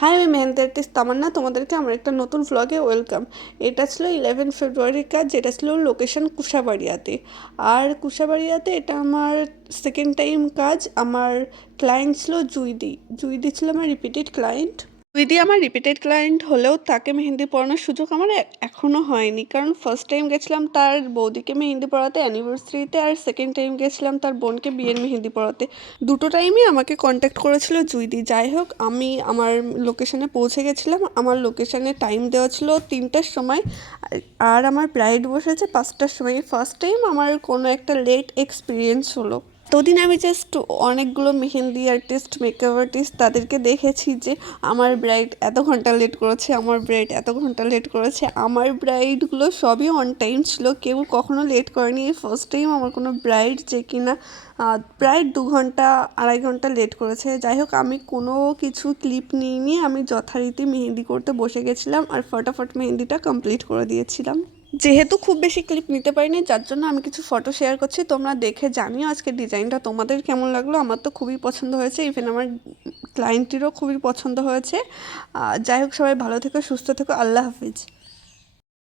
High, আমি mehndi artist তামান্না। তোমাদেরকে আমার একটা নতুন ভ্লগে ওয়েলকাম। এটা ছিল 11 ফেব্রুয়ারির কাজ, যেটা ছিল লোকেশন কুশাবাড়িয়াতে। আর কুশাবাড়িয়াতে এটা আমার সেকেন্ড টাইম কাজ। আমার ক্লায়েন্ট ছিল জুইদি। জুইদি ছিল আমার রিপিটেড ক্লায়েন্ট। জুইদি আমার রিপিটেড ক্লায়েন্ট হলেও তাকে মেহেন্দি পরানোর সুযোগ আমার এখনও হয়নি, কারণ ফার্স্ট টাইম গেছিলাম তার বৌদিকে মেহেন্দি পরাতে অ্যানিভার্সারিতে, আর সেকেন্ড টাইম গেছিলাম তার বোনকে বিয়ের মেহেন্দি পরাতে। দুটো টাইমই আমাকে কন্ট্যাক্ট করেছিল জুইদি। যাই হোক, আমি আমার লোকেশনে পৌঁছে গেছিলাম। আমার লোকেশনে টাইম দেওয়া ছিল 3টার সময়, আর আমার ব্রাইড বসেছে 5টার সময়। ফার্স্ট টাইম আমার কোনো একটা লেট এক্সপিরিয়েন্স হলো। এতদিন আমি জাস্ট অনেকগুলো মেহেন্দি আর্টিস্ট, মেকআপ আর্টিস্ট তাদেরকে দেখেছি যে আমার ব্রাইড এত ঘন্টা লেট করেছে, আমার ব্রাইড এত ঘন্টা লেট করেছে। আমার ব্রাইডগুলো সবই অন টাইম ছিল, কেউ কখনো লেট করেনি। এই ফার্স্ট টাইম আমার কোনো ব্রাইড যে কিনা প্রায় 2 ঘন্টা 2.5 ঘন্টা লেট করেছে। যাই হোক, আমি কোনো কিছু ক্লিপ নিয়ে আমি যথারীতি মেহেন্দি করতে বসে গেছিলাম, আর ফটাফট মেহেন্দিটা কমপ্লিট করে দিয়েছিলাম। যেহেতু খুব বেশি ক্লিপ নিতে পারিনি, যার জন্য আমি কিছু ফটো শেয়ার করছি, তোমরা দেখে জানিও আজকে ডিজাইনটা তোমাদের কেমন লাগলো। আমার তো খুবই পছন্দ হয়েছে, ইভেন আমার ক্লায়েন্টেরও খুবই পছন্দ হয়েছে। যাই হোক, সবাই ভালো থেকো, সুস্থ থেকো, আল্লাহ হাফিজ।